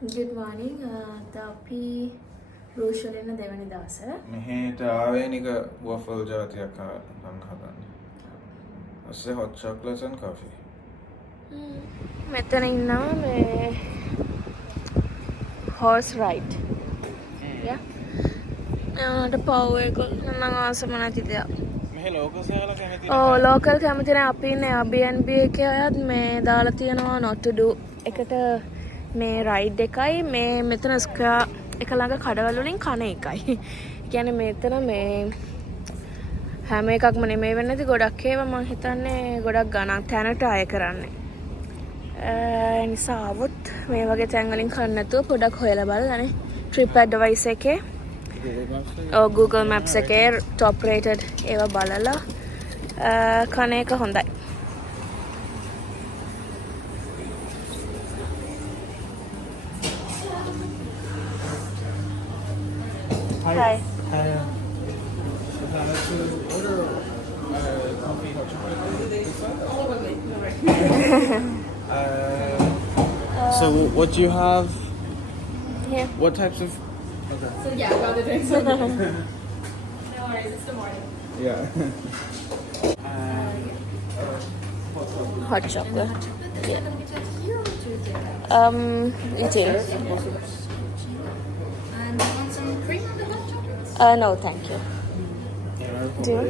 Good morning. අපි රෝෂ් වලින් දෙවනි දවසේ මෙහෙට ආවේනික waffle ජාතියක් මම හදන්නේ. අස්සේ hot chocolate and coffee. මෙතන ඉන්නවා මේ horse ride. Yeah. නාට පව් එක නම් ආසම නැති දෙයක්. මෙහෙ ලෝකල් සේවල කැමති නෑ. ඔව් ලෝකල් කැමති නෑ. අපි ඉන්නේ Airbnb එකේ අයත් මේ දාලා තියෙනවා not to do එකට මේ රයිඩ් එකයි මේ මෙතන ස්ක්වයර් එක ළඟ කඩවල වලින් කන එකයි. කියන්නේ මෙතන මේ හැම එකක්ම නෙමෙයි වෙන්නේ නැති ගොඩක් ඒවා මම හිතන්නේ ගොඩක් ගණන් තැනට අය කරන්නේ. නිසා આવොත් මේ වගේ තැන් වලින් කන්න නැතුව පොඩක් හොයලා බලලානේ. trip advice එකේ Google Maps එකේ top rated ඒවා බලලා කන එක හොඳයි. Hi. Hi. Would I like to order coffee hot chocolate? So what do you have? Here. What types of? Okay. So yeah, about the drinks. No worries, it's the morning. Yeah. Hot chocolate. Yeah. Let me get here or to get Eating. And you want some cream on the hot chocolates? No, thank you. Do you?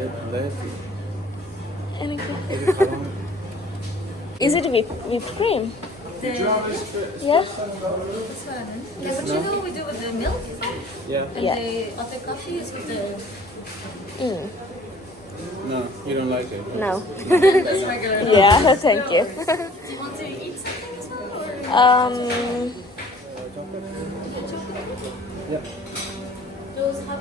Anything? Is it whipped cream? Yeah. Cappuccino we do with the milk. Yeah. And Yeah. the other coffee is with the No, you don't like it. No. that's regular. Yeah, thank you. Do you want to eat something as well? Or Yeah. those have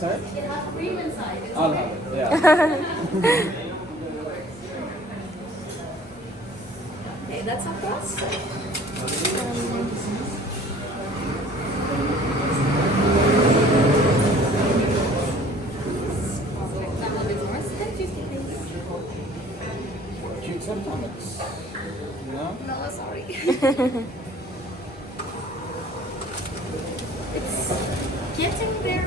Sorry? it has cream inside. It's I'll have it. Yeah. okay, that's up for us. Cute some comics. No? No, sorry. It's getting there.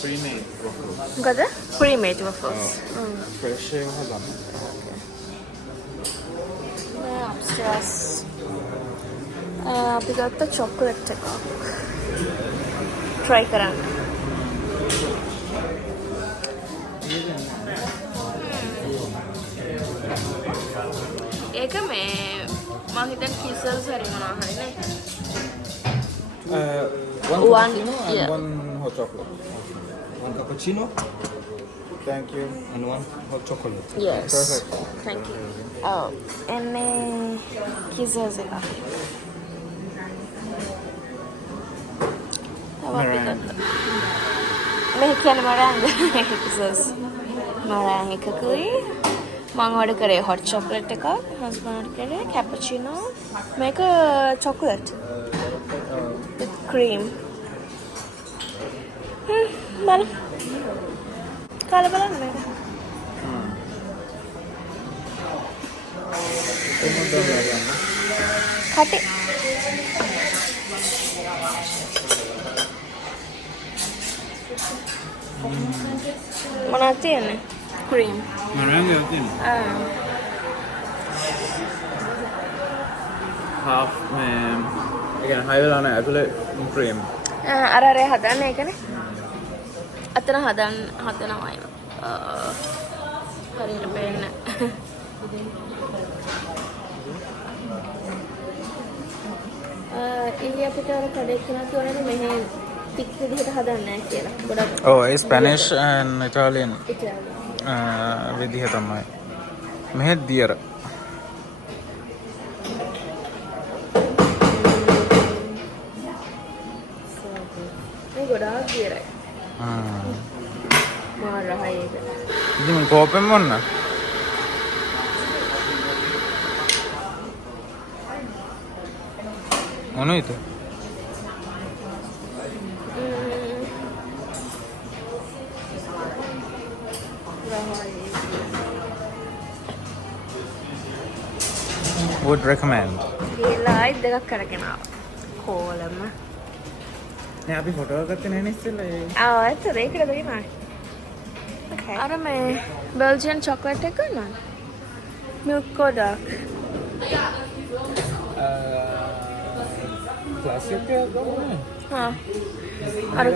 Pre-made waffles. මොකද? Pre-made waffles. Fresh ඒවා හදන්න. Upstairs. අපි ගත්ත chocolate එකක්. try කරන්න. ඒක මේ මම හිතන්නේ කිසල්ස් හරි මොනවා හරි නේ. One One, cappuccino and yeah. one hot chocolate. One cappuccino Thank you. and one hot chocolate. Yes. Perfect. Thank you. Oh, එන්නේ කිසල්ස් එකක්. Meringue. මේ කියන්නේ මරෑන්ග කිසල්ස්. මරෑන් එකකුයි මම order කරේ hot chocolate එකක් husband order කරේ cappuccino මේක chocolate with cream බලන්න කාලා බලන්න මේක කටේ මොනවද තියෙන්නේ cream Meringue එකක් තියෙනවා. Half මේ ඒ කියන්නේ high වෙලා නැහැ. ඇතුලේ cream. අර අර හදන්නේ ඒකනේ අතන හදනවායි හරියට පේන්නේ ඉතින් අපිට අර කඩේ කෙනා කියවනේ මෙහෙ තික් විදිහට හදන්නේ නැහැ කියලා. ගොඩක් Oh, it's Spanish and Italian ඉතාලියන්. විදිහ තමයි. මෙහෙ දියර. මේ ගොඩාක් දියරයි. මාර රහයි ඒක. ඉතින් කෝපෙන් මොන්න? මොනවද? Would recommend. ගිහලා ආයි දෙකක් කරගෙන ආවා. කෝලම. නෑ අපි ෆොටෝ එකක් ගත්තේ නෑනේ ඉස්සෙල්ලා ඒ. ආ ඇත්තද ඒකද දෙන්නේ? Okay. අර මේ Belgian chocolate එක නේද? Milk Kodak. ක්ලාසික් එකක් ගමු. හා. අර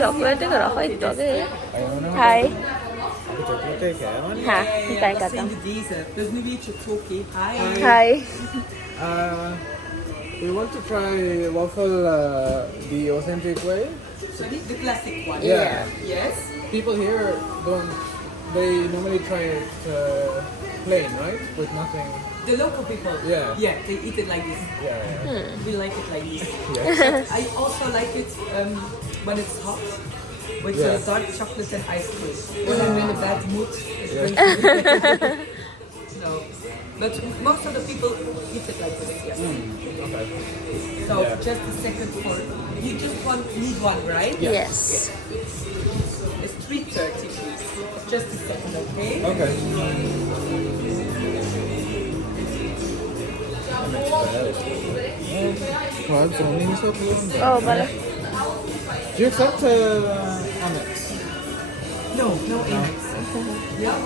chocolate එක රහයි වගේ. Hi. චොක්ලට් එක කෑවනේ. හා හිතයි කතා. Dus nu weet je het ook, hè? Hi. Hi. We want to try waffle the authentic way. Sorry, the classic one. Yeah. Yes. People here don't. They normally try it plain, right? With nothing. The local people. Yeah. Yeah, they eat it like this. Yeah. We like it like this. Yeah. I also like it when it's hot. With dark chocolate and ice cream. When I'm in a bad mood, it's very No. But most of the people eat it like this, yes. Okay. So just a second for you just need one, right? Yes. It's 3:30, please. Just a second, okay? Okay. Cards only so close. Oh, බල. Do you accept Amex? No, no Amex. Yeah.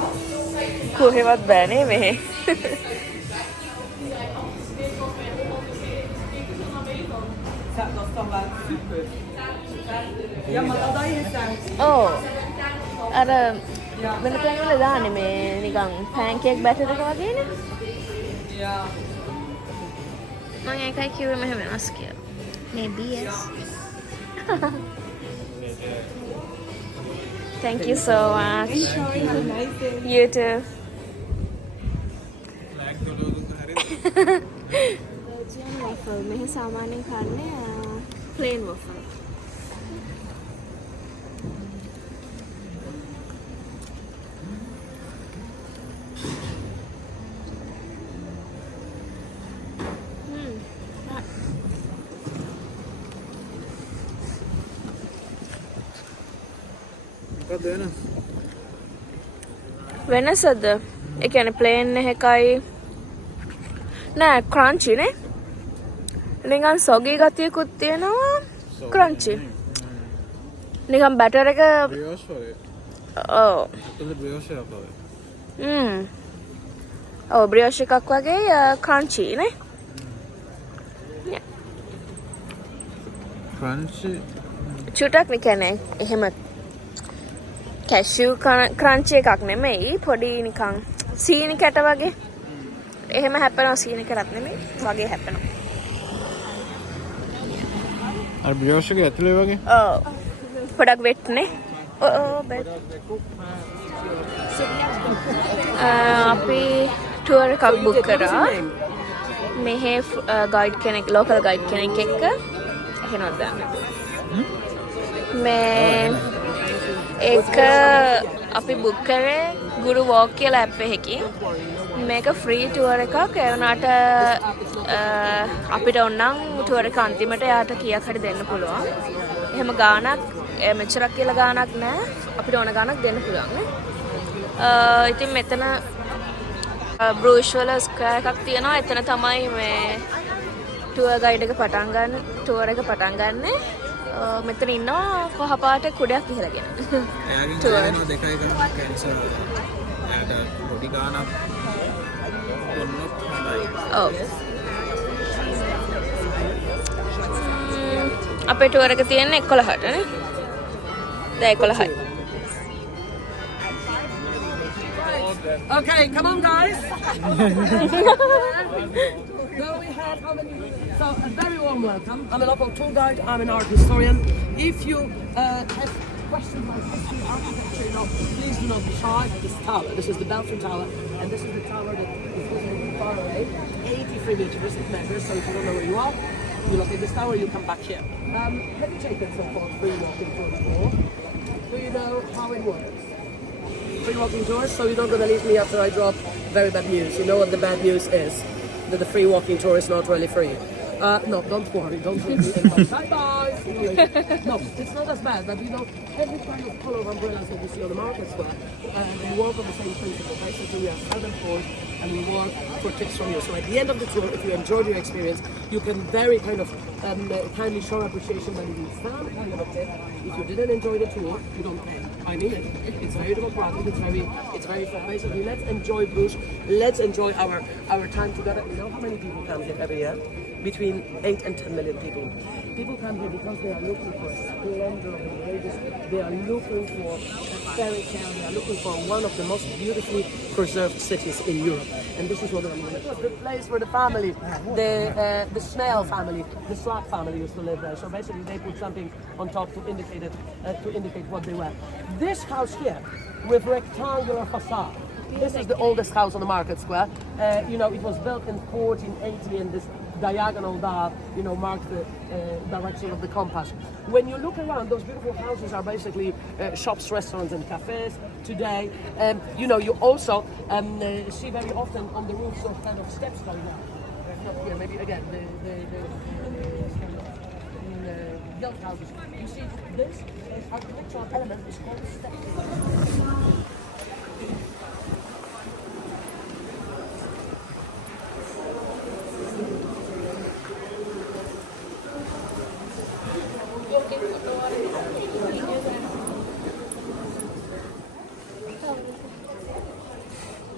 කොහෙවත් බෑනේ මෙහෙ. Dat is dan wel super. Ja, maar dat je zegt. ඕ. අර වෙන තැන්වල දාන්නේ මේ නිකන් pancake batter එක වගේනේ. Ja. මම ඒකයි කිව්වේ මෙහෙම වෙනස් කියලා. Maybe yes. Thank you so much. Enjoy, have a nice day. You too. Belgian waffle. මෙහි සාමාන්‍යයෙන් කන්නේ plain waffle. මොකක්ද වෙනස්? වෙනසද? ඒ කියන්නේ plain එකයි නෑ crunchy නේ. නිකන් soggy ගතියකුත් තියෙනවා crunchy. නිකන් batter එක Brioche වගේ. ඔව්. ඒක brioche එකක් වගේ. ඔව් brioche එකක් වගේ crunchy නේ. Crunchy. චුටක් නේ කියන්නේ එහෙම cashew crunchy එකක් නෙමෙයි පොඩි නිකන් සීනි කැට වගේ. එහෙම හැපෙනවා සීනි කැටත් නෙමෙයි වගේ හැපෙනවා. අර brioche එක ඇතුලේ වගේ. ඔව්. පොඩක් වෙට් නේ. ඔව් බෙට්. අපි ටුවර් එකක් බුක් කරා. මෙහෙ ගයිඩ් කෙනෙක් ලෝකල් ගයිඩ් කෙනෙක් එක්ක එහෙනම් දැන්. මේ ඒක අපි බුක් කරේ ගුරු වෝක් කියලා ඇප් එකකින්. මේක ෆ්‍රී ටුවර් එකක්. ඒ වුණාට අපිට ඕනනම් ටුවර් එක අන්තිමට යාට කීයක් හරි දෙන්න පුළුවන්. එහෙම ගාණක් මෙච්චරක් කියලා ගාණක් නැහැ. අපිට ඕන ගාණක් දෙන්න පුළුවන් නේ. ඉතින් මෙතන බ්‍රූෂ් වල ස්ක්වයර් එකක් තියෙනවා. එතන තමයි මේ ටුවර් ගයිඩ් එක පටන් ගන්න ටුවර් එක පටන් ගන්නෙ. මෙතන ඉන්නවා කහ පාට කුඩයක් ඉහළගෙන. එයාගෙන් කියනවා දෙකයි ගන්න කැන්සල්. එයාට පොඩි ගාණක් දුන්නොත් හොඳයි. ඔව්. අපේ ටුවර් එක තියෙන්නේ 11ට නේ. දැන් 11යි. Okay, come on, guys. So we have how many? So a very warm welcome. I'm a local tour guide. I'm an art historian. If you have questions on history, architecture, please do not be shy. This tower. This is the Belgian Tower, and this is the tower that is visible far away. 83 meters it measures. So if you don't know where you are, you look at this tower. You come back here. Have you taken some for free walking tour before? Do you know how it works? Free walking tours, so you don't gonna leave me after I drop very bad news. You know what the bad news is. that the free walking tour is not really free. No, don't worry, don't worry. Bye-bye. See you later. No, it's not as bad, but you know, every kind of color of umbrellas that you see on the market square, they work on the same principle. Basically, we are self-employed and we work for tips from you. So at the end of the tour, if you enjoyed your experience, you can very kind of kindly show appreciation by leaving some kind of a tip. If you didn't enjoy the tour, you don't pay. I mean it. It's very democratic. It's very fun. Basically, let's enjoy Bruges. Let's enjoy our time together. You know how many people come here every year? Between 8 and 10 million people. People come here because they are looking for a splendor of the villages. They are looking for a fairy tale. They are looking for one of the most beautifully preserved cities in Europe. And this is what I'm doing. It was the place where the family, the snail family, the slug family used to live there. So basically, they put something on top to indicate it, to indicate what they were. This house here, with rectangular facade. This is the oldest house on the market square. You know, it was built in 1480, and this diagonal bar, you know, marks the direction of the compass. When you look around, those beautiful houses are basically shops, restaurants, and cafes today. You know, you also see very often on the roofs of kind of steps going up. Not here, maybe again, the gilt houses. You see, this architectural element is called steps.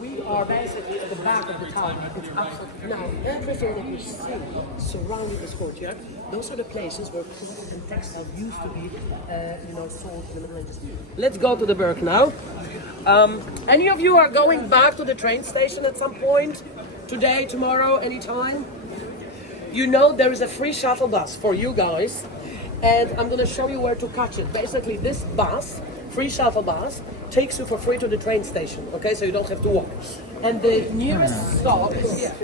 We are basically at the back of the tower. It's absolutely now everything that you see surrounding this courtyard. Those are the places where cloth and textile used to be, you know, sold in the Middle Ages. Let's go to the Burg now. Any of you are going back to the train station at some point today, tomorrow, anytime? You know there is a free shuttle bus for you guys, and I'm going to show you where to catch it. Basically, this bus, free shuttle bus, takes you for free to the train station, okay? So you don't have to walk. And the nearest stop is here.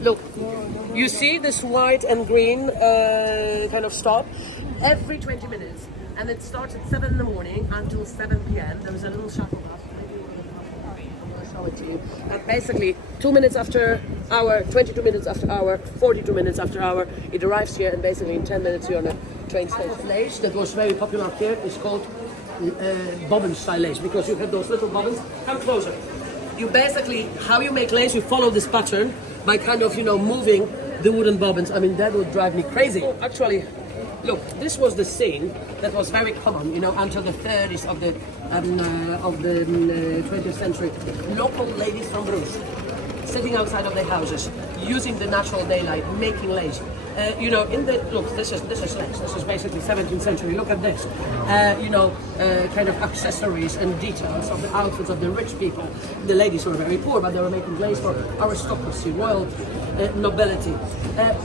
Look, you see this white and green kind of stop? Every 20 minutes. And it starts at 7 in the morning until 7 p.m. There is a little shuttle bus. Show it to you. And basically 2 minutes after hour, 22 minutes after hour, 42 minutes after hour, it arrives here, and basically in 10 minutes you're on a train station. Lace that was very popular here is called bobbin style lace, because you have those little bobbins. Come closer. You basically, how you make lace, you follow this pattern by kind of, you know, moving the wooden bobbins. I mean, that would drive me crazy. Oh, actually, look, this was the scene that was very common, you know, until the 30s of the 20th century. Local ladies from Bruges sitting outside of their houses, using the natural daylight, making lace. You know, in the look, this is lace. This is basically 17th century. Look at this. You know, kind of accessories and details of the outfits of the rich people. The ladies were very poor, but they were making lace for aristocracy, royal nobility.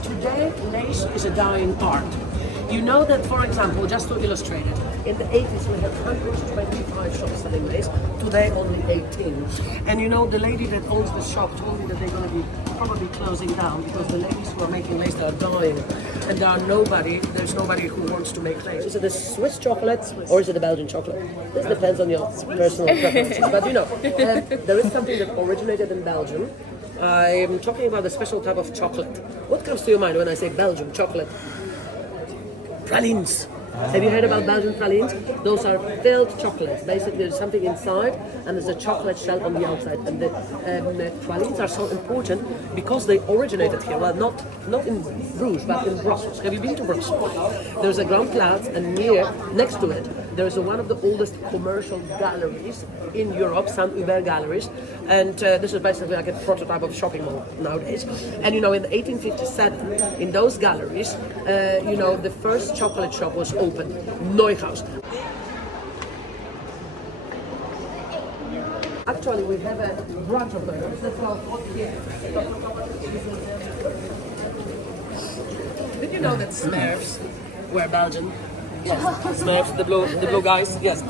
Today, lace is a dying art. You know that, for example, just to illustrate it, in the 80s we had 125 shops selling lace, today only 18. And you know, the lady that owns the shop told me that they're going to be probably closing down because the ladies who are making lace, they are dying. And there's nobody who wants to make lace. Is it a Swiss chocolate or is it a Belgian chocolate? This depends on your personal preferences. But you know, there is something that originated in Belgium. I'm talking about a special type of chocolate. What comes to your mind when I say Belgium chocolate? Pralines. Have you heard about Belgian pralines? Those are filled chocolates. Basically, there's something inside and there's a chocolate shell on the outside. And the pralines are so important because they originated here. Well, not in Bruges, but in Brussels. Have you been to Brussels? There's a Grand Place, and next to it, there is one of the oldest commercial galleries in Europe, Saint-Hubert Galleries. And this is basically like a prototype of shopping mall nowadays. And you know, in 1857, in those galleries, you know, the first chocolate shop was opened, Neuhaus. Actually, we have a branch of Neuhaus. That's called here. Did you know that Smurfs were Belgian? Yes. Smurfs, the blue guys. Yes.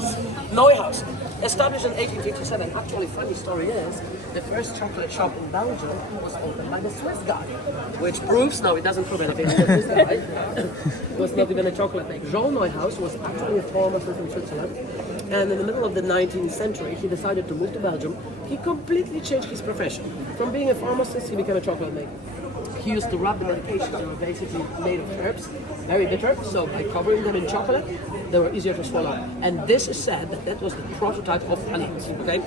Neuhaus. Established in 1857. Actually, funny story is, the first chocolate shop in Belgium was opened by the Swiss guy, which proves, no, it doesn't prove anything, that this guy was not even a chocolate maker. Jean Neuhaus was actually a pharmacer from Switzerland, and in the middle of the 19th century, he decided to move to Belgium. He completely changed his profession. From being a pharmacist, he became a chocolate maker. He used to rub the medications that were basically made of herbs, very bitter, so by covering them in chocolate, they were easier to swallow. And this is said that that was the prototype of pralines, okay?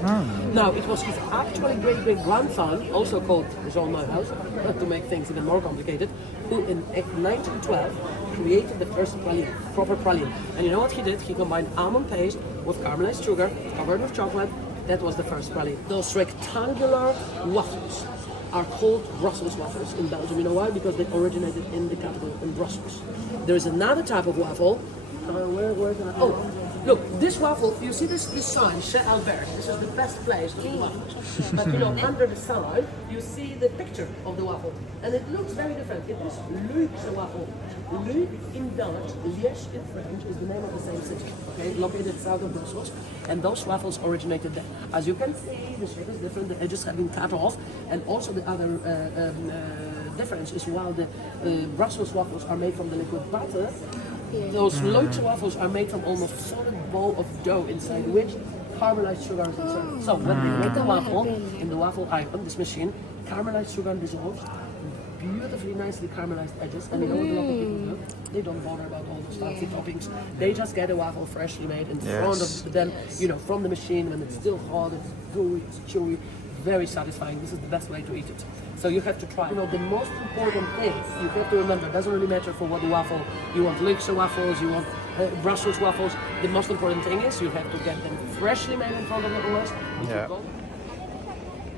Now, it was his actually great-great-grandson, also called Jean Neuhaus, to make things even more complicated, who in 1912 created the first praline, proper praline. And you know what he did? He combined almond paste with caramelized sugar, covered with chocolate. That was the first praline. Those rectangular waffles are called Brussels waffles in Belgium. You know why? Because they originated in the capital, in Brussels. There is another type of waffle. Oh, look, this waffle, you see this sign, Chez Albert. This is the best place to eat waffles. But you know, under the sign, you see the picture of the waffle. And it looks very different. It is Luxe waffle. Luxe in Dutch, Liège in French, is the name of the same city, okay, located south of Brussels. And those waffles originated there. As you can see, the shape is different, the edges have been cut off. And also the other difference is while the Brussels waffles are made from the liquid butter, those Luxe waffles are made from almost solid ball of dough inside which caramelized sugar is inserted. So when they make the waffle in the waffle iron, this machine, caramelized sugar dissolves, beautifully nicely caramelized edges, and you know what the local people do? They don't bother about all those fancy toppings. They just get a waffle freshly made in front of them, you know, from the machine when it's still hot, it's gooey, it's chewy, very satisfying. This is the best way to eat it. So you have to try. You know, the most important thing you have to remember, it doesn't really matter for what the waffle, you want Luxe waffles, you want Brussels waffles, the most important thing is you have to get them freshly made in front of the boys. Yeah.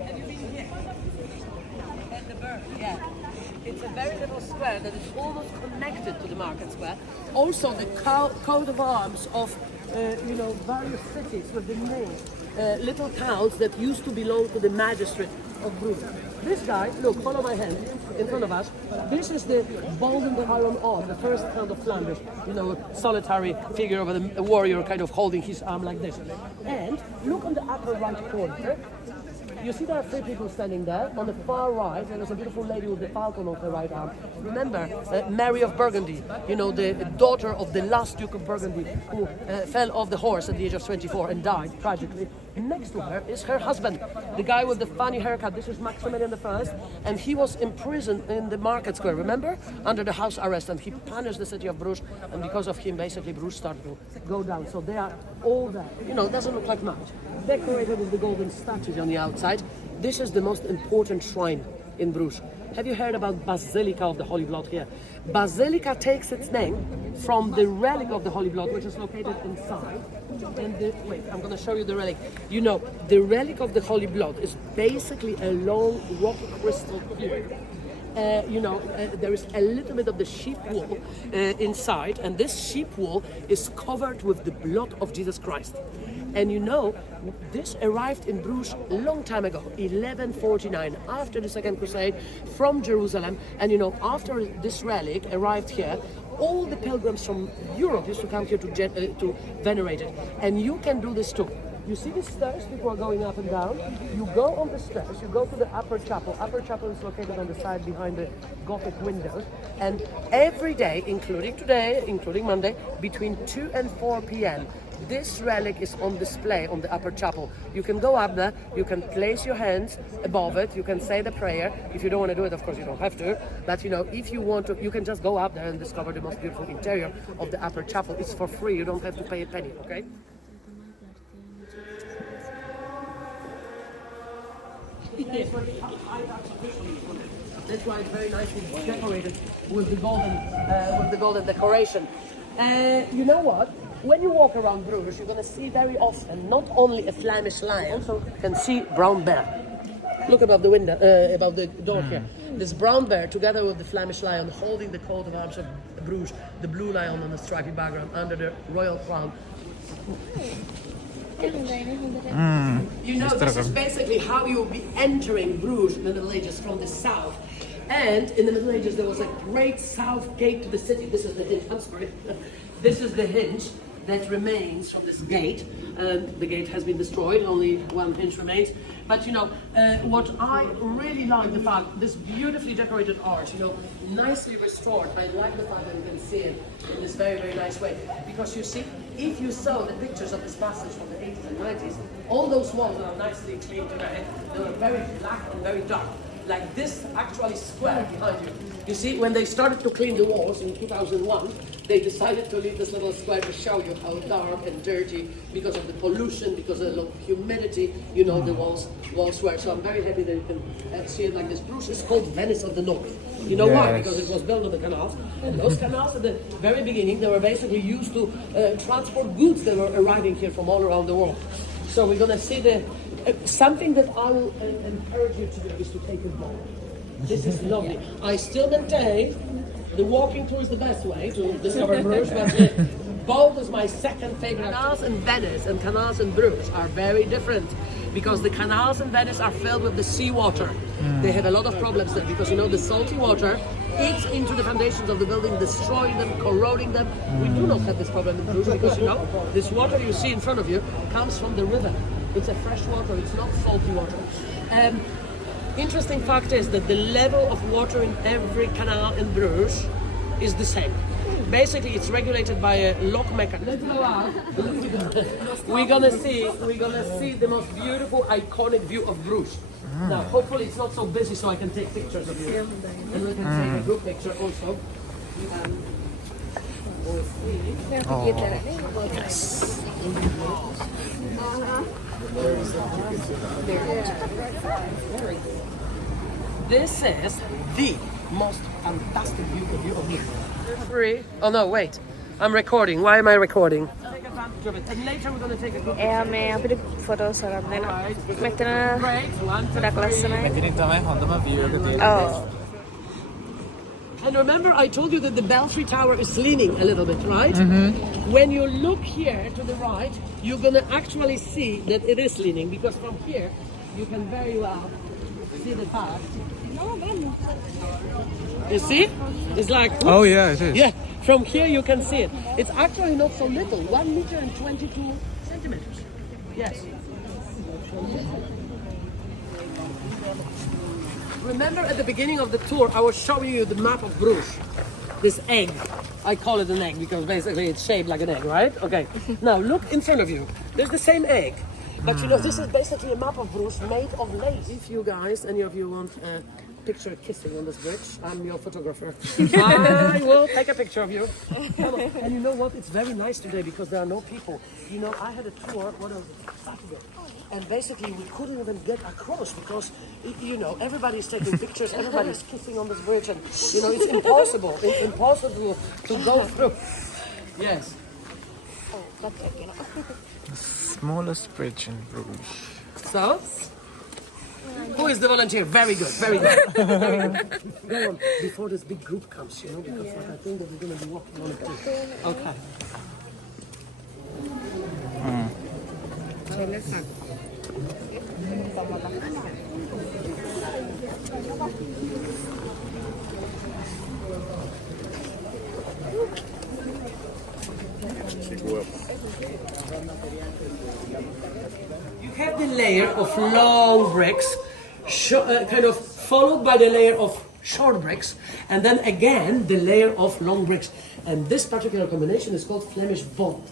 Have you been here? At the Burg, yeah. It's a very little square that is almost connected to the market square. Also the coat of arms of you know, various cities with the names. Little towns that used to belong to the magistrate of Bruges. This guy, look, follow my hand, in front of us. This is the Bolden de Iron the first Count of Flanders. You know, a solitary figure of a warrior kind of holding his arm like this. And look on the upper right corner. You see there are three people standing there. On the far right, there is a beautiful lady with the falcon on her right arm. Remember, Mary of Burgundy, you know, the daughter of the last Duke of Burgundy, who fell off the horse at the age of 24 and died tragically. Next to her is her husband, the guy with the funny haircut. This is Maximilian I, and he was imprisoned in the market square, remember? Under the house arrest, and he punished the city of Bruges, and because of him, basically, Bruges started to go down. So they are all there. You know, it doesn't look like much. Decorated with the golden statues on the outside. This is the most important shrine in Bruges. Have you heard about Basilica of the Holy Blood here? Basilica takes its name from the relic of the Holy Blood, which is located inside. And wait, I'm going to show you the relic. You know, the relic of the Holy Blood is basically a long rock crystal cube. You know, there is a little bit of the sheep wool inside, and this sheep wool is covered with the blood of Jesus Christ. And you know, this arrived in Bruges a long time ago, 1149, after the Second Crusade, from Jerusalem. And you know, after this relic arrived here, all the pilgrims from Europe used to come here to venerate it. And you can do this too. You see the stairs, people are going up and down. You go on the stairs, you go to the upper chapel. Upper chapel is located on the side behind the Gothic windows. And every day, including today, including Monday, between 2 and 4 p.m., this relic is on display on the upper chapel. You can go up there, you can place your hands above it, you can say the prayer. If you don't want to do it, of course you don't have to. But you know, if you want to, you can just go up there and discover the most beautiful interior of the upper chapel. It's for free, you don't have to pay a penny, okay? That's why it's very nicely decorated with the golden decoration. You know what? When you walk around Bruges, you're going to see very often not only a Flemish lion, also you can see brown bear. Look above the window, above the door here. This brown bear, together with the Flemish lion, holding the coat of arms of Bruges, the blue lion on the stripy background under the royal crown. You know, this is basically how you'll be entering Bruges in the Middle Ages from the south. And in the Middle Ages, there was a great south gate to the city. This is the hinge. I'm sorry. This is the hinge. that remains from this gate. The gate has been destroyed, only 1 inch remains. But you know, what I really like the fact, this beautifully decorated arch, you know, nicely restored. I like the fact that you can see it in this very, very nice way. Because you see, if you saw the pictures of this passage from the 80s and 90s, all those walls are nicely clean today. They were very black and very dark. Like this actually square behind you. You see, when they started to clean the walls in 2001, they decided to leave this little square to show you how dark and dirty, because of the pollution, because of the humidity, you know, the walls were. So I'm very happy that you can see it like this. Bruges is called Venice of the North. You know why? Because it was built on the canals. And those canals at the very beginning, they were basically used to transport goods that were arriving here from all around the world. So we're going to see the something that I will encourage you to do is to take a boat. This is lovely. I still maintain the walking tour is the best way to discover Bruges, but boat is my second favorite. Canals in Venice and canals in Bruges are very different, because the canals in Venice are filled with the seawater. They have a lot of problems there, because you know the salty water eats into the foundations of the building, destroying them, corroding them. We do not have this problem in Bruges, because you know this water you see in front of you comes from the river. It's a fresh water, it's not salty water. Interesting fact is that the level of water in every canal in Bruges is the same. Basically, it's regulated by a lock mechanism. Let's go out. We're gonna see the most beautiful, iconic view of Bruges. Now, hopefully, it's not so busy, so I can take pictures of you, and we can take a group picture also. We'll see. Yes. This is the most fantastic view of here. Free. Oh no, wait. I'm recording. Why am I recording? Take advantage of it. And later we're going to take a group එයා මේ අපිට photos අරන් දෙනවා. මෙතන ගොඩක් ලස්සනයි. මෙතනින් තමයි හොඳම view එක තියෙන්නේ. ඔව්. And remember, I told you that the belfry tower is leaning a little bit, right? When you look here to the right, you're going to actually see that it is leaning, because from here, you can very well see the path. You see? It's like... Oh yeah, it is. Yeah, from here you can see it. It's actually not so little, 1 meter and 22 centimeters. Yes. Remember at the beginning of the tour, I was showing you the map of Bruges. This egg. I call it an egg because basically it's shaped like an egg, right? Okay. Now look in front of you. There's the same egg. But you know, this is basically a map of Bruges made of lace. If you guys, any of you want a picture kissing on this bridge, I'm your photographer. I will take a picture of you. Come on. And you know what? It's very nice today because there are no people. You know, I had a tour, what was it? Saturday. And basically we couldn't even get across because, you know, everybody's taking pictures, everybody's kissing on this bridge, and, you know, it's impossible. It's impossible to go through. Yes. Smallest bridge in Bruges. So, who is the volunteer? Very good, very good. Very good. Go on, before this big group comes, you know, because I think that we're going to be walking on it too. Okay. You have the layer of long bricks, kind of followed by the layer of short bricks, and then again the layer of long bricks. And this particular combination is called Flemish bond.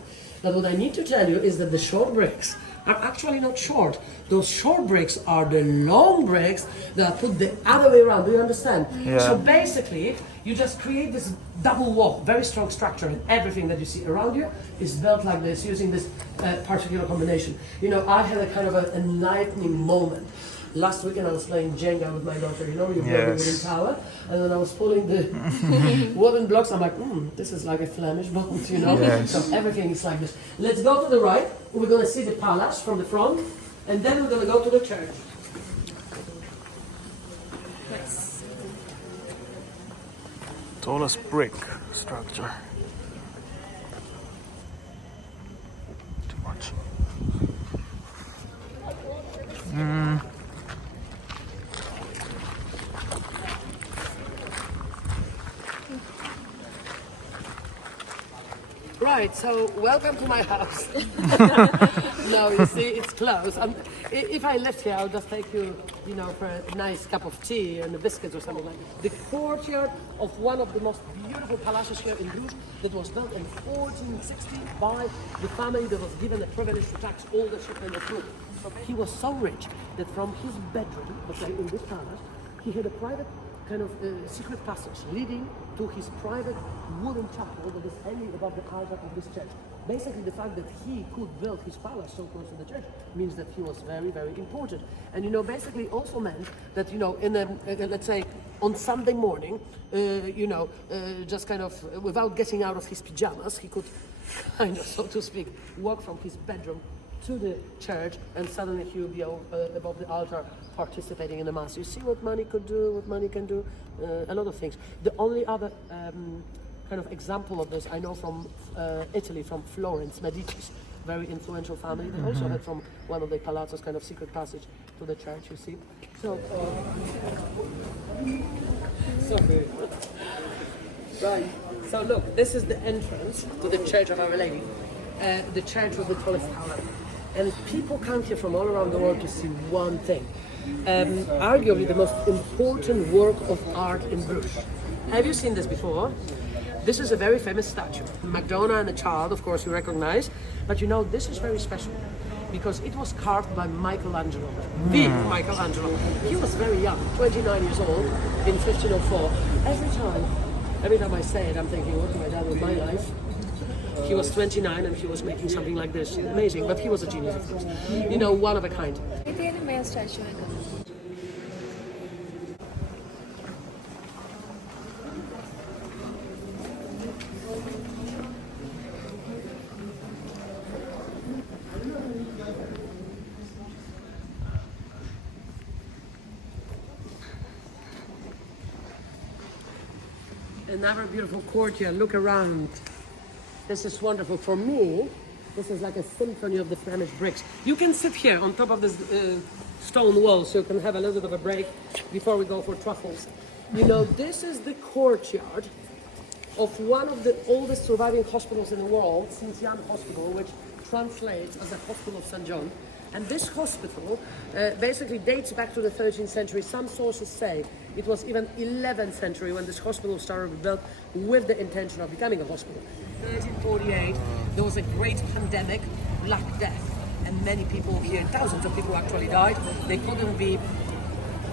Now what I need to tell you is that the short bricks are actually not short. Those short bricks are the long bricks that are put the other way around. Do you understand? Yeah. So basically, you just create this double wall, very strong structure, and everything that you see around you is built like this, using this particular combination. You know, I had a kind of an enlightening moment. Last weekend I was playing Jenga with my daughter, you know, you build a wooden tower, and then I was pulling the wooden blocks. I'm like, this is like a Flemish bond, you know? Yes. So everything is like this. Let's go to the right. We're going to see the palace from the front, and then we're going to go to the church. Nice. Tallest brick structure. Too much. Right, so welcome to my house. No, you see, it's closed. If I lived here, I would just take you, you know, for a nice cup of tea and a biscuit or something like that. The courtyard of one of the most beautiful palaces here in Bruges that was built in 1460 by the family that was given the privilege to tax all the shipment of fruit. He was so rich that from his bedroom, okay, in this palace, he had a private kind of secret passage leading to his private wooden chapel that is hanging above the altar of this church. Basically, the fact that he could build his palace so close to the church means that he was very, very important. And you know, basically also meant that, you know, in a, let's say on Sunday morning, you know, just kind of without getting out of his pajamas, he could kind of, so to speak, walk from his bedroom to the church, and suddenly he will be above the altar participating in the mass. You see what money could do, what money can do, a lot of things. The only other kind of example of this I know from Italy, from Florence, Medici's very influential family. They also had from one of the palazzos kind of secret passage to the church, you see. So, so good. Right, so look, this is the entrance to the Church of Our Lady. The church with the tallest tower. And people come here from all around the world to see one thing. Arguably the most important work of art in Bruges. Have you seen this before? This is a very famous statue. Madonna and a child, of course, you recognize. But you know, this is very special because it was carved by Michelangelo, the Michelangelo. He was very young, 29 years old, in 1504. Every time I say it, I'm thinking, what have I done with my life? He was 29 and he was making something like this. Amazing, but he was a genius, of course. You know, one of a kind. Another beautiful courtyard. Look around. This is wonderful. For me, this is like a symphony of the Flemish bricks. You can sit here on top of this stone wall, so you can have a little bit of a break before we go for truffles. You know, this is the courtyard of one of the oldest surviving hospitals in the world, St. Jan Hospital, which translates as the Hospital of St. John. And this hospital basically dates back to the 13th century. Some sources say it was even 11th century when this hospital started to be built with the intention of becoming a hospital. 1348, there was a great pandemic, Black Death, and many people here, thousands of people actually died. They couldn't be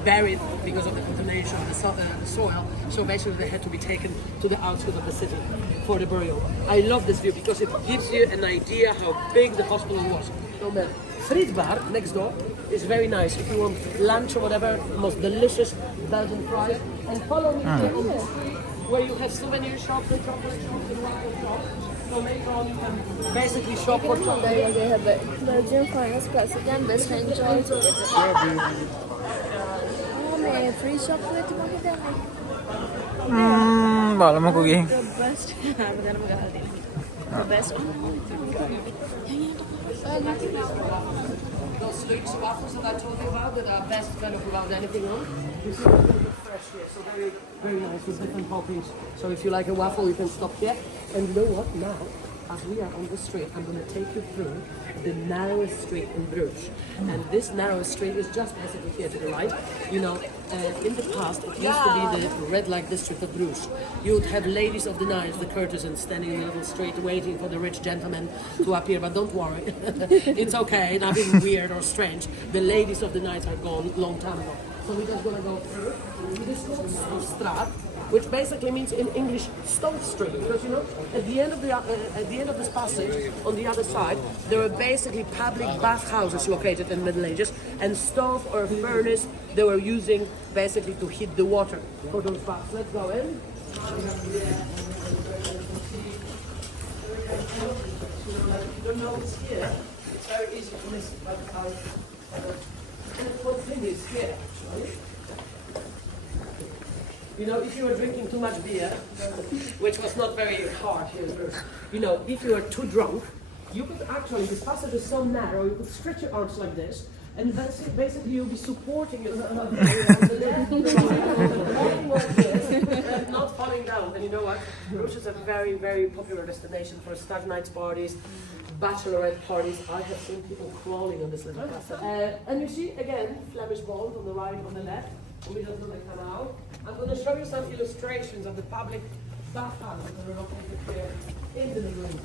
buried because of the contamination of the soil, so basically they had to be taken to the outskirts of the city for the burial. I love this view because it gives you an idea how big the hospital was. So the Fried bar next door is very nice if you want lunch or whatever, most delicious Belgian fries. And follow me here on the street where you have souvenir shops and chocolate shops and waffle shops. So later on you can basically shop for chocolate. They have a Belgian finance president, best friend George. Oh, free chocolate Bảo mà cô ghi. The best. The best. Those sweets waffles that I told you about that are best kind of without anything on. You see, they're fresh here, so very, very nice with different toppings. So if you like a waffle, you can stop here. And you know what? Now, as we are on the street, I'm going to take you through the narrowest street in Bruges. And this narrowest street is just basically here to the right. You know, in the past, it used to be the red light district of Bruges. You would have ladies of the night, the courtesans, standing in the little street waiting for the rich gentlemen to appear. But don't worry, it's okay, nothing weird or strange. The ladies of the night are gone long time ago. So we're just going to go through this Straat, which basically means in English stove street, because you know at the end of this passage on the other side there are basically public bathhouses located in the Middle Ages, and stove or furnace they were using basically to heat the water for those baths. Let's go in. The notes here, it's very easy to miss, but and it continues here actually. You know, if you were drinking too much beer, which was not very hard here, you know, if you were too drunk, you could actually, this passage is so narrow, you could stretch your arms like this, And basically you'll be supporting it. Not falling down. And you know what? Bruges is a very, very popular destination for stag night parties, bachelorette parties. I have seen people crawling on this little castle. And you see, again, Flemish bond on the right, on the left. We just do the canal. I'm going to show you some illustrations of the public bathhouses that are located here in the Middle Ages.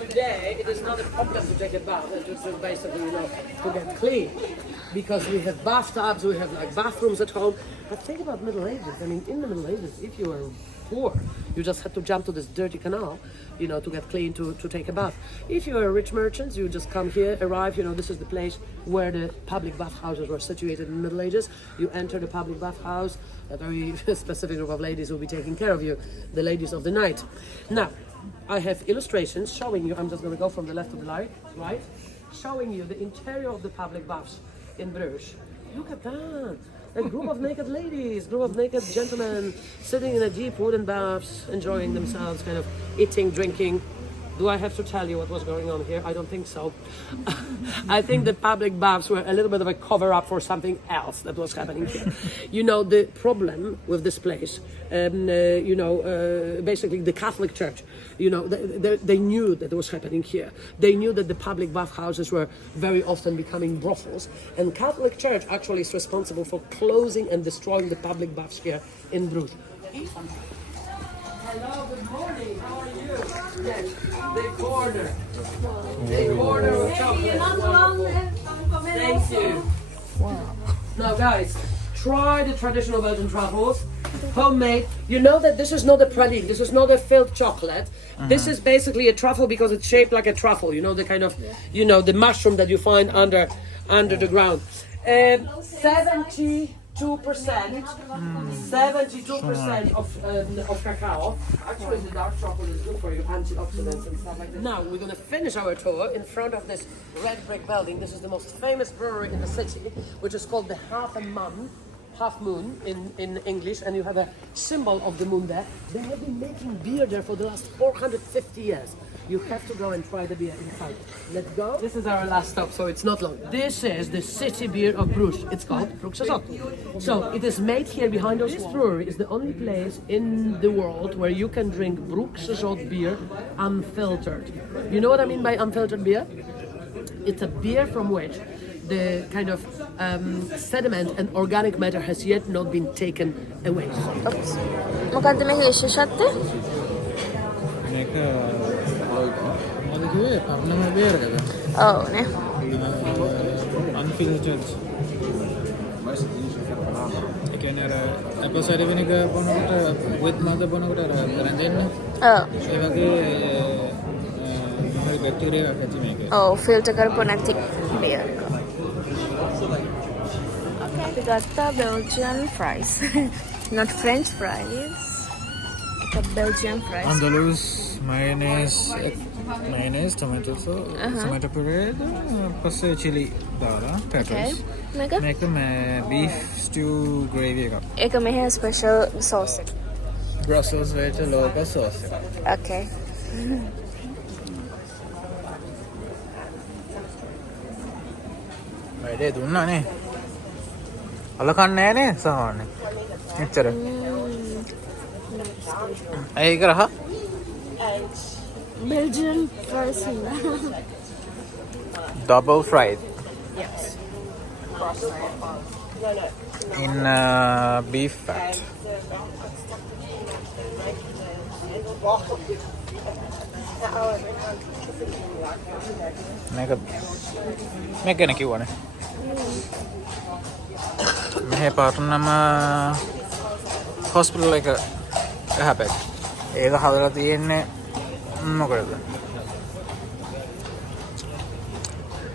Today, it is not a problem to take a bath, it's just basically, to get clean. Because we have bathtubs, we have like bathrooms at home. But think about Middle Ages. I mean, in the Middle Ages, if you were poor, you just had to jump to this dirty canal, to get clean, to take a bath. If you are rich merchants, you just come here, arrive, this is the place where the public bathhouses were situated in the Middle Ages. You enter the public bathhouse, a very specific group of ladies will be taking care of you, the ladies of the night. Now, I have illustrations showing you, I'm just going to go from the left to the right, showing you the interior of the public baths in Bruges. Look at that. A group of naked ladies, group of naked gentlemen sitting in a deep wooden baths, enjoying themselves, kind of eating, drinking. Do I have to tell you what was going on here? I don't think so. I think the public baths were a little bit of a cover-up for something else that was happening here. The problem with this place, basically the Catholic Church, they knew that it was happening here. They knew that the public bathhouses were very often becoming brothels. And Catholic Church actually is responsible for closing and destroying the public baths here in Bruges. Hello, good morning. How are you? Yes, the corner. The corner of chocolate. Thank you. Wow. Now, guys, try the traditional Belgian truffles. Homemade. You know that this is not a praline. This is not a filled chocolate. This is basically a truffle because it's shaped like a truffle. The kind of, the mushroom that you find under the ground. 72% of cacao. Actually, the dark chocolate is good for you, antioxidants and stuff like that. Now, we're going to finish our tour in front of this red brick building. This is the most famous brewery in the city, which is called the Half Moon in English, and you have a symbol of the moon there. They have been making beer there for the last 450 years. You have to go and try the beer inside. Let's go. This is our last stop, so it's not long. This is the city beer of Bruges. It's called Bruges Zot. So it is made here behind us. This brewery is the only place in the world where you can drink Bruges Zot beer unfiltered. You know what I mean by unfiltered beer? It's a beer from which the kind of sediment and organic matter has yet not been taken away. Oops. මොකද්ද මේකේ විශේෂත්වය? මේක මොකද කිව්වේ පරණම බේරකද? ඔව් නේ. Unfiltered. ඒ කියන්නේ අර apple cider vinegar බොනකොට with mother බොනකොට අර කරන් දෙන්න. ඔව්. ඒ වගේ හරි බැක්ටීරියා එකක් ඇති මේකේ. ඔව් ෆිල්ටර් කරපු නැති බියර් එක. We got the Belgian fries. Not French fries. The Belgian fries. Andalus, mayonnaise, tomato sauce, tomato puree, පස්සේ chili දාලා peppers. මේක beef stew gravy එකක්. ඒක මෙහෙ special sauce එක. Brussels වෙච්ච local sauce එක. Okay. වැඩේ දුන්නානේ. අලකන්නේ නෑනේ සාමාන්‍යයෙන්. එච්චර. ඒක රහ. Belgian fries. Double fried. Yes. In beef fat. මේක ගැන කිව්වනේ. මෙහෙ පාටනම හොස්පිටල් එක හැපෙක්. ඒක හදලා තියෙන්නේ මොකටද?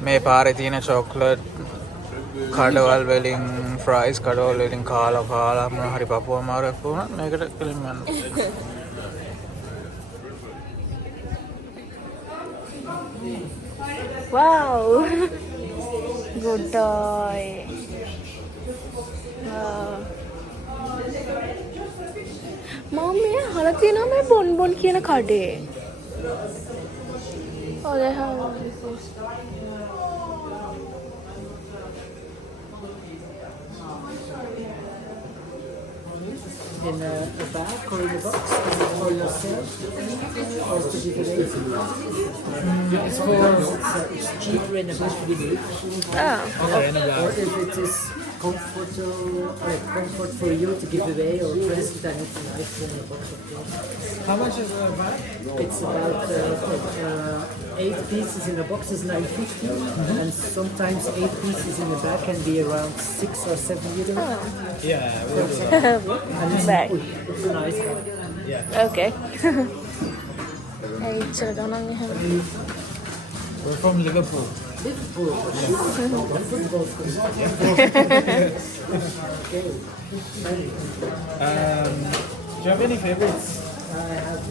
මේ පාරේ තියෙන චොක්ලට් කඩවල් වලින් ෆ්‍රයිස් කඩවල් වලින් කාලා මොන හරි පපුව අමාරුවක් වුණා මේකට කලින් යන්න. Wow. Good toy. Wow. Mommy, how දාලා තියෙනවා මේ බොන් කියන කඩේ. Oh, they have all this. In a bag or in a box? Is it for yourself or to give away? It's it's cheaper in a box to give away. Oh. Okay, in a bag. Or if it is comfort for you to give away or present, then it's nice in a box of clothes. How much is the bag? It's about 8 pieces in a box is 9.50, and sometimes 8 pieces in a bag can be around 6 or 7 euros. Yeah, And it's, Bag. it's a nice bag. Okay. Hey, children, we're from Liverpool. Liverpool. Football school. Okay. Do you have any favorites? I have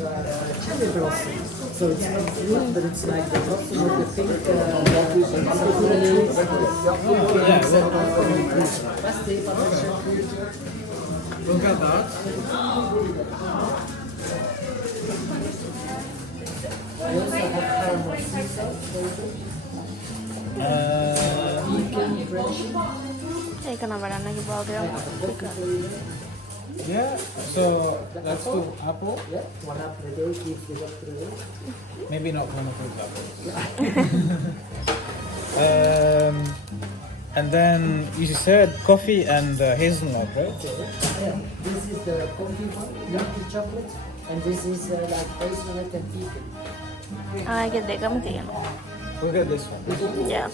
cherry blossom. So it's not fruit, but it's like the blossom of the pink sakura leaves. Look at that. I also have caramel sea salt. Vegan friendship. ඒක නම් වඩන්න කිව්වා Yeah, so let's do apple. Yeah, one apple a day keeps the doctor away. Maybe not one of those apples. And then you said coffee and hazelnut, right? Yeah, this is the coffee one, milky chocolate, and this is like hazelnut and vegan. ඒක දෙකම තියෙනවා. Look at this one. Yeah.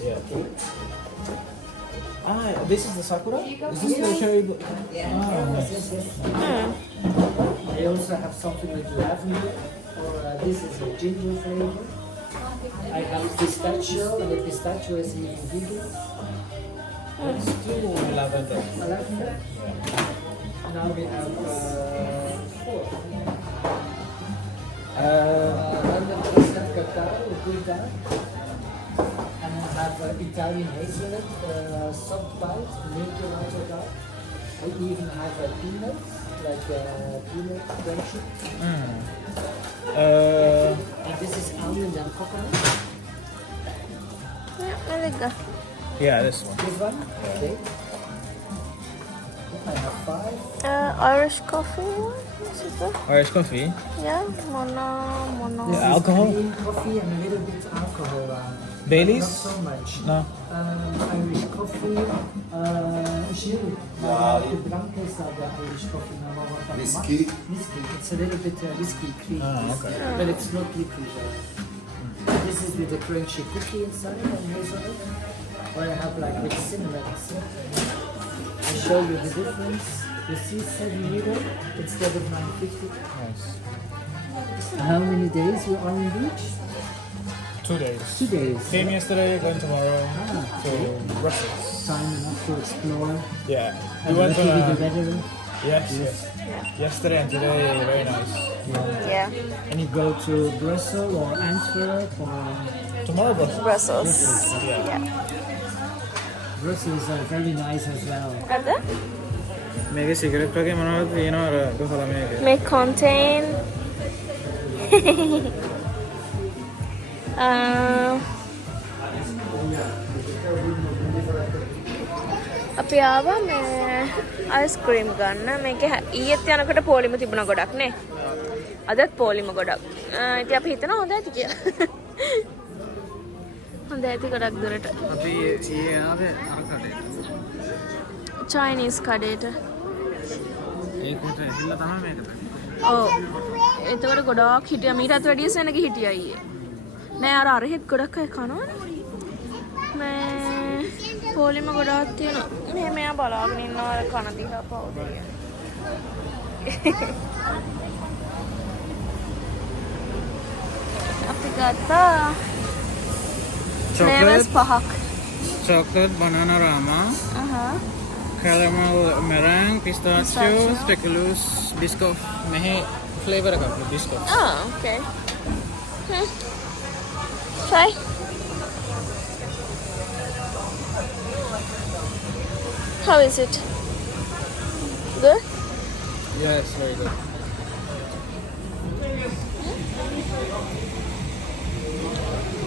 This is the sakura? Is this the cherry? Nice. I also have something with lavender, or this is a ginger flavor. I have pistachio, and the pistachio is even vegan. Let's do lavender. Lavender. Now we have 4. London Custard Cacao, good dark. And I have Italian hazelnut, soft bite, milky lighter dark. I even have a peanut, like peanut crunchy. And this is almond and coconut. Yeah, this one. This one? Okay. I have 5. Irish coffee. Is it that? Irish coffee. Yeah, mono. Yeah, alcohol? Green coffee and a little bit alcohol. Baileys? Not so much. No. Irish coffee. Gilles. Blancas are the Irish coffee. Whiskey. Whiskey. It's a little bit whiskey cream. Okay. But it's not liquid. This is with a crunchy cookie inside and hazelnut. Or I have like with cinnamon. I show you the difference. You see 7 euro instead of 9.50. Nice. How many days you are on beach? 2 days. 2 days. Came yesterday, going tomorrow to Okay. Brussels. Time enough to explore. Yeah. We And went lucky with the to weather. yes. Yesterday and today, very nice. Yeah. And you go to Brussels or Antwerp or Tomorrow Brussels. Brussels. Yeah. Brussels are very nice as well. අද මේකේ cigarette වගේ මොනවද තියෙනවා අර ගහලා මේකේ. may contain අපි ආවා මේ අයිස්ක්‍රීම් ගන්න. මේක ඊයේත් යනකොට පොලිම තිබුණා ගොඩක් නේ. අදත් පොලිම ගොඩක්. ඉතින් අපි හිතනවා හොඳ ඇති කියලා. හොඳ ඇති ගොඩක් දුරට. අපි ඊයේ ආවේ අර කඩේට. චයිනීස් කඩේට. ඒකට ඇවිල්ලා තමයි මේකට. ඔව්. එතකොට ගොඩක් හිටියා. මීටත් වැඩිය සෙනග හිටියා ඊයේ. නෑ අර අරහෙත් ගොඩක් අය කනවනේ. මේ පොලිම ගොඩක් තියෙනවා. මේ මෙයා බලාගෙන ඉන්නවා අර කන දිහා පවුදිය. අපි ගත්තා ෆ්ලේවර්ස් 5ක්. chocolate banana rama, caramel meringue, pistachio, speculoos, biscoff. මෙහි flavor එකක් biscoff. Oh, okay. Try. How is it? Good? Yes, very good.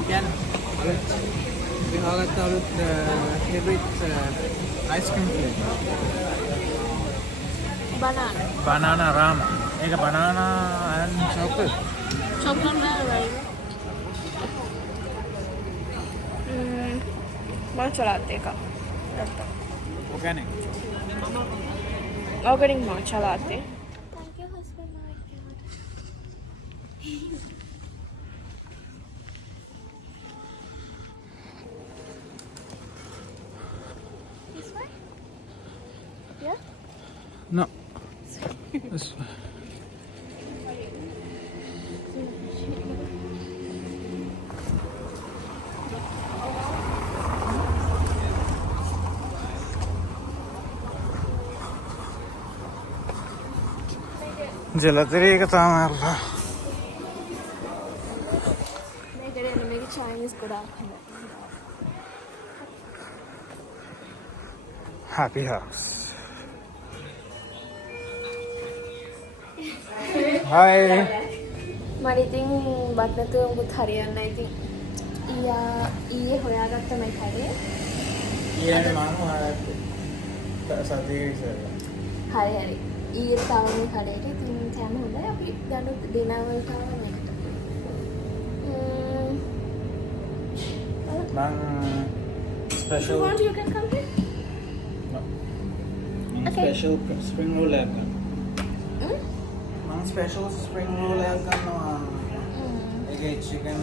Again, we have got our favorite ice cream flavor. banana. Banana rama. Eka banana and chocolate. Chocolate right? Matcha latte ka. Organic. Organic matcha latte. Thank you, husband. This way? Yeah? No. This way. Gelateria tamarla. Make Chinese good afternoon. Happy house. Hi. මට ඉතින් බත් නැතුව මුකුත් හරියන්නේ නැහැ. ඉතින් ඊයේ හොයාගත්ත මේ කඩේ. ඊයේ මම සතියේ ඉස්සෙල්ලා. හරි හරි. ඊයේ තාම මේ කඩේට ඉතින් යන්න හොඳයි. අපි ගන්න ඩිනර් වලට ආව මේකට. Man special. You want you can come here. No. Okay. Special spring roll lab kan. Man special spring roll lab kan no. Again chicken,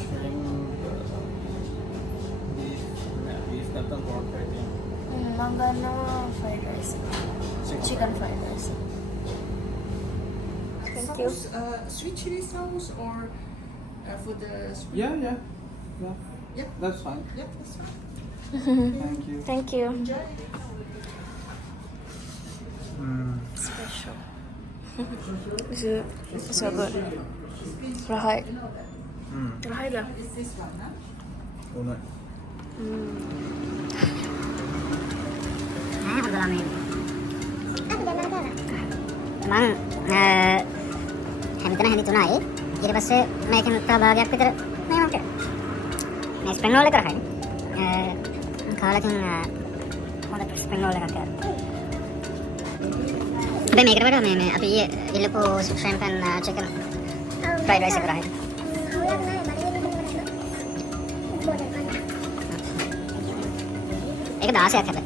shrimp, beef kattan pork patty. මම ගන්නවා fried rice. Chicken fried rice. Thank you. Sweet chili sauce or for the spring? Yeah. Yep. That's fine. Yep, that's fine. Thank you. Thank you. Special. This is so good. Rahai. Rahai dah. Unat. මං හැමතැන හැදි තුනයි ඊට පස්සේ මේකෙන් තව භාගයක් විතර මේ මම මේ ස්ප්‍රින්ග් රෝල් එක කරහයි කාලා තින් හොඳ ස්ප්‍රින්ග් රෝල් එකක් කරා හැබැයි මේකට වඩා මේ අපි ඉල්ලපු shrimp and chicken fried rice එක කරහයි ඒක 16ක්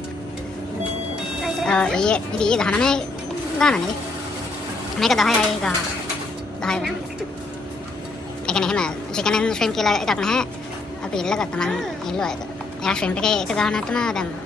හැබැයි ඊයේ 19 ගානනේ මේක 10යි ගාන 10යි ඒ කියන්නේ එහෙම chicken and shrimp කියලා එකක් නැහැ අපි ඉල්ලගත්තා මම ඉල්ලුවා ඒක එයා shrimp එකේ එක ගානටම දැම්මා